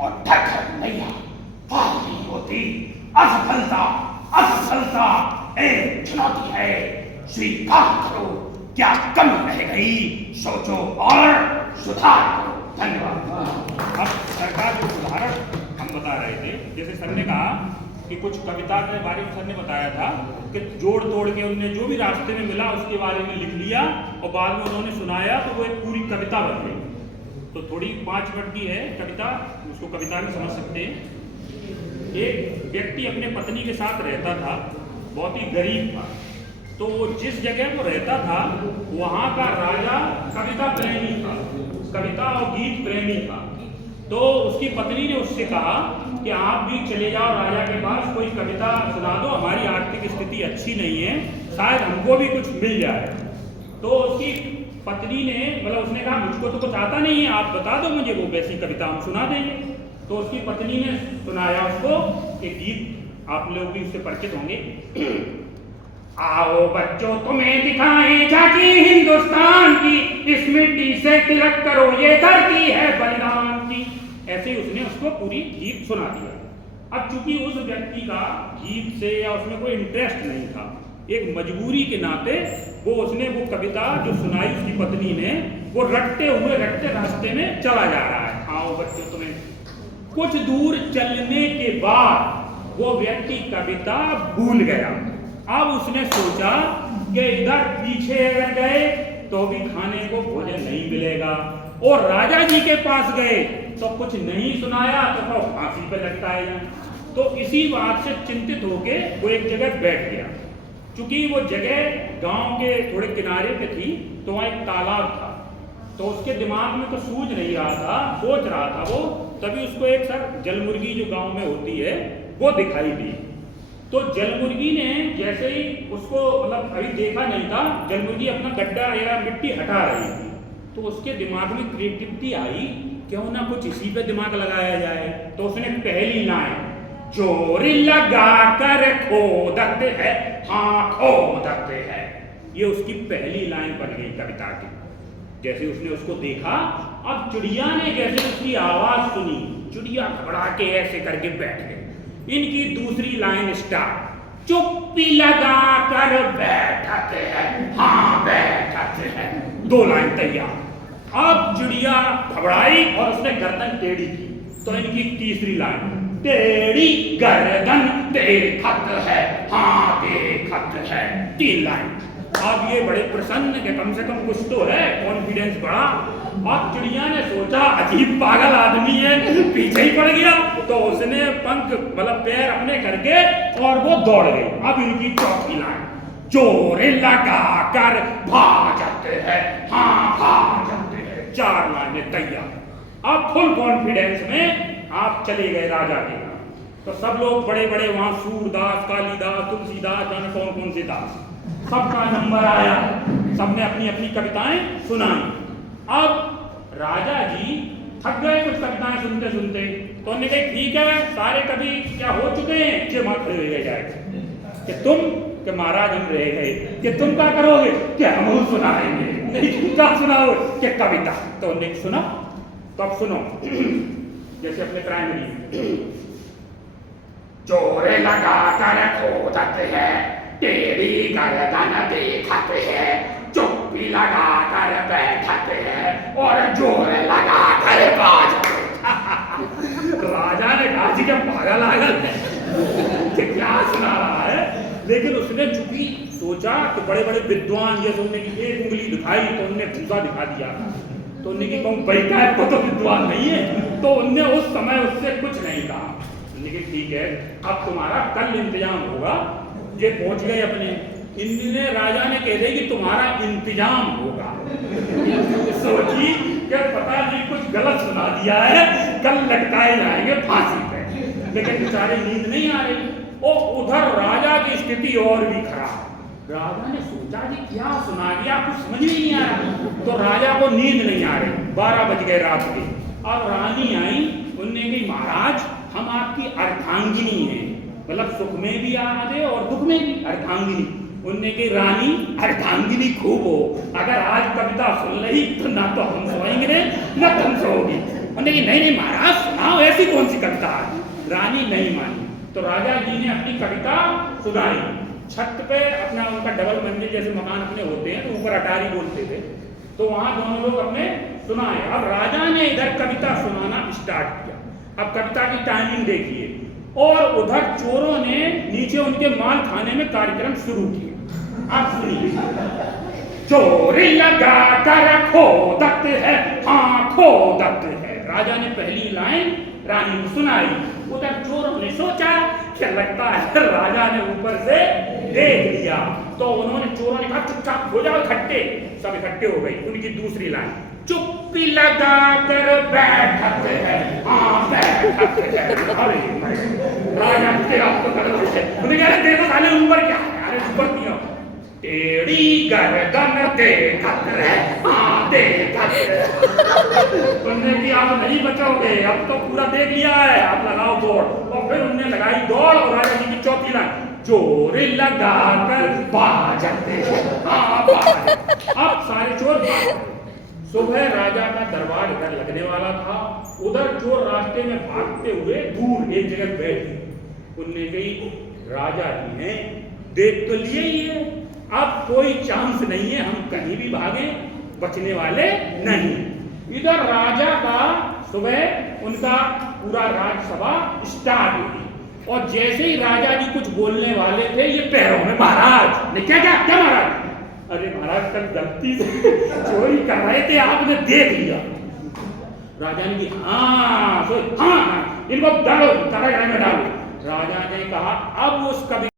और धड़धड़ नैया पार नहीं होती। असफलता असफलता एक चुनौती है, स्वीकार करो। क्या कमी रह गई, सोचो और सुधार करो। धन्यवाद। अब सरकार जो उदाहरण हम बता रहे थे, जैसे सर ने कहा कि कुछ कविता के बारे में सर ने बताया था कि जोड़ तोड़ के उन्होंने जो भी रास्ते में मिला उसके बारे में लिख लिया और बाद में उन्होंने सुनाया तो वो एक पूरी कविता बन गई। तो थोड़ी 5 मिनट की है कविता, उसको कविता में समझ सकते हैं। एक व्यक्ति अपने पत्नी के साथ रहता था, बहुत ही गरीब था। तो वो जिस जगह वो रहता था वहाँ का राजा कविता प्रेमी था, कविता और गीत प्रेमी था। तो उसकी पत्नी ने उससे कहा कि आप भी चले जाओ राजा के पास, कोई कविता सुना दो, हमारी आर्थिक स्थिति अच्छी नहीं है, शायद हमको भी कुछ मिल जाए। तो उसकी पत्नी ने मतलब उसने कहा मुझको तो कुछ आता नहीं है, आप बता दो मुझे, वो वैसी कविता हम सुना देंगे। तो उसकी पत्नी ने सुनाया उसको एक गीत, आप लोग भी उससे परिचित होंगे। आओ बच्चों तुम्हें दिखाएं झांकी हिंदुस्तान की, इस मिट्टी से तिलक करो ये धरती है बलिदान की। ऐसे ही उसने उसको पूरी गीत सुना दिया। अब चूंकि उस व्यक्ति का गीत से या उसमें कोई इंटरेस्ट नहीं था, एक मजबूरी के नाते उसने वो कविता जो सुनाई उसकी पत्नी ने, वो रटते हुए रटते रास्ते में चला जा रहा है। आओ बच्चों तुम्हें। कुछ दूर चलने के बाद वो व्यक्ति कविता भूल गया। अब उसने सोचा कि इधर पीछे अगर गए तो भी खाने को भोजन नहीं मिलेगा, और राजा जी के पास गए तो कुछ नहीं सुनाया तो फांसी पे लटकाए। तो इसी बात से चिंतित होके वो एक जगह बैठ गया। चूंकि वो जगह गांव के थोड़े किनारे पे थी तो वहाँ एक तालाब था। तो उसके दिमाग में तो सूझ नहीं रहा था, सोच रहा था वो, तभी उसको एक सर जलमुर्गी जो गांव में होती है वो दिखाई दी। तो जलमुर्गी ने जैसे ही उसको मतलब अभी देखा नहीं था, जलमुर्गी अपना गड्ढा या मिट्टी हटा रही थी, तो उसके दिमाग में क्रिएटिविटी आई, क्यों ना कुछ इसी पे दिमाग लगाया जाए। तो उसने पहली लाइन जोर लगा कर खोदते हैं, हाँ खोदते हैं, ये उसकी पहली लाइन बन गई कविता की। जैसे उसने उसको देखा, अब चिड़िया ने जैसे उसकी आवाज सुनी, चिड़िया घबरा के ऐसे करके बैठ गई। इनकी दूसरी लाइन स्टार्ट, चुप्पी लगा कर बैठते हैं, हाँ बैठते हैं, 2 लाइन तैयार। अब चिड़िया घबराई और उसने गर्दन टेढ़ी की, तो इनकी तीसरी लाइन, टेढ़ी गर्दन देखत है, हाँ देखत है, 3 लाइन। अब ये बड़े प्रसन्न के कम से कम कुछ तो है, कॉन्फिडेंस बढ़ा। अब चिड़िया ने सोचा अजीब पागल आदमी है, पीछे ही पड़ गया, तो उसने पंख मतलब पैर अपने करके और वो दौड़ गई। अब इनकी चौथी लाइन, जोर लगा कर भागते हैं, हाँ भागते हैं, 4 लाइनें तैयार। अब फुल कॉन्फिडेंस में आप चले गए राजा के यहाँ। तो सब लोग बड़े बड़े वहां सूरदास, कालिदास, तुलसीदास, जाने कौन कौन से दास, सबका नंबर आया, सबने अपनी अपनी कविताएं सुनाई। अब राजा जी थक गए कुछ कविताएं सुनते सुनते, तो उन्होंने कहा ठीक है सारे कवि क्या हो चुके हैं, जे मात्र रह जाए कि तुम कि महाराज हम रह गए, कि तुम क्या करोगे, कि हम सुनाएंगे, नहीं तुम क्या सुनाओगे, कि कविता। तो उन्होंने सुना। तो अब सुनो जैसे अपने प्राइमरी, जोर लगा कर खोदते हैं, टेढ़ी गर्दन देखते हैं, चुप्पी लगा कर बैठते हैं, और जोर लगा कर बाजते। राजा ने कहा जी क्या पागल आगल है, क्या सुना रहा है। लेकिन उसने चूंकि सोचा कि बड़े बड़े विद्वान, जैसे उन्होंने की एक उंगली दिखाई तो उन्होंने दूसरा दिखा दिया, तो उन्होंने की कहूँ बैठा को तो विद्वान नहीं है, तो उनने उस समय उससे कुछ नहीं कहा। उन्होंने ठीक है अब तुम्हारा कल इंतजाम होगा। ये पहुंच गए अपने, इनने राजा ने कह दिया कि तुम्हारा इंतजाम होगा। सोची कि पता नहीं कुछ गलत सुना दिया है, कल लटकाए जाएंगे फांसी पे। लेकिन बेचारे नींद नहीं आ रही, और उधर राजा की स्थिति और भी खराब। राजा ने सोचा जी क्या सुना दिया, कुछ समझ ही नहीं आ रहा। तो राजा को नींद नहीं आ रही, 12 बज गए रात के। अब रानी आई, उनने कही महाराज हम आपकी अर्धांगिनी हैं, मतलब सुख में भी आदे और दुख में भी अर्धांगिनी। उनने की रानी अर्धांगिनी खूब हो, अगर आज कविता सुन रही तो ना तो हम सोएंगे ना तुम सोओगी। उन्होंने कहा नहीं नहीं महाराज सुनाओ, ऐसी कौन सी कविता है। रानी नहीं मानी, तो राजा जी ने अपनी कविता सुनाई। छत पे अपना उनका डबल मंजिल जैसे मकान अपने होते हैं, तो ऊपर अटारी बोलते थे, तो वहां दोनों लोग अपने सुनाए। अब राजा ने इधर कविता सुनाना स्टार्ट किया। अब कविता की टाइमिंग देखिए, और उधर चोरों ने नीचे उनके माल खाने में कार्यक्रम शुरू किया। आप सुनिए। चोरी लगा कर खोदत है, हाँ खोदत है। राजा ने पहली लाइन रानी को सुनाई। उधर चोरों ने सोचा क्या लगता है राजा ने ऊपर से देख लिया, तो उन्होंने चोरों ने कहा चुपचाप हो जाओ इकट्ठे। सब इकट्ठे हो गई। उनकी दूसरी लाइन, चुप्पी लगा कर बैठत है, हाँ बैठत है। अरे राजा तेरा तो कदम है। उन्हें कहा देखो साले ऊपर क्या है, अरे ऊपर नहीं हो, टेढ़ी गर्दन देखत है, हाँ देखत है। उन्होंने कि आप नहीं बचोगे, अब तो पूरा देख लिया है, आप लगाओ दौड़। और फिर उन्होंने लगाई दौड़, और राजा जी की चौथी लाइन, चोरी लगा कर बाजते हैं, हाँ बाजते। अब सारे चोर भाग। सुबह राजा का दरबार इधर लगने वाला था, उधर चोर रास्ते में भागते हुए दूर एक जगह बैठे। उनने कही राजा जी हैं, देख तो लिए ही है, अब कोई चांस नहीं है, हम कहीं भी भागे बचने वाले नहीं। इधर राजा का सुबह उनका पूरा राजसभा स्टार्ट हुई, और जैसे ही राजा जी कुछ बोलने वाले थे, ये पैरों में महाराज ने क्या क्या क्या महाराज, अरे महाराज कल गलती से चोरी कर रहे थे, आपने देख लिया। राजा ने कहा हाँ हाँ, इनको डालो कारागार में डालो। राजा ने कहा अब उस कवि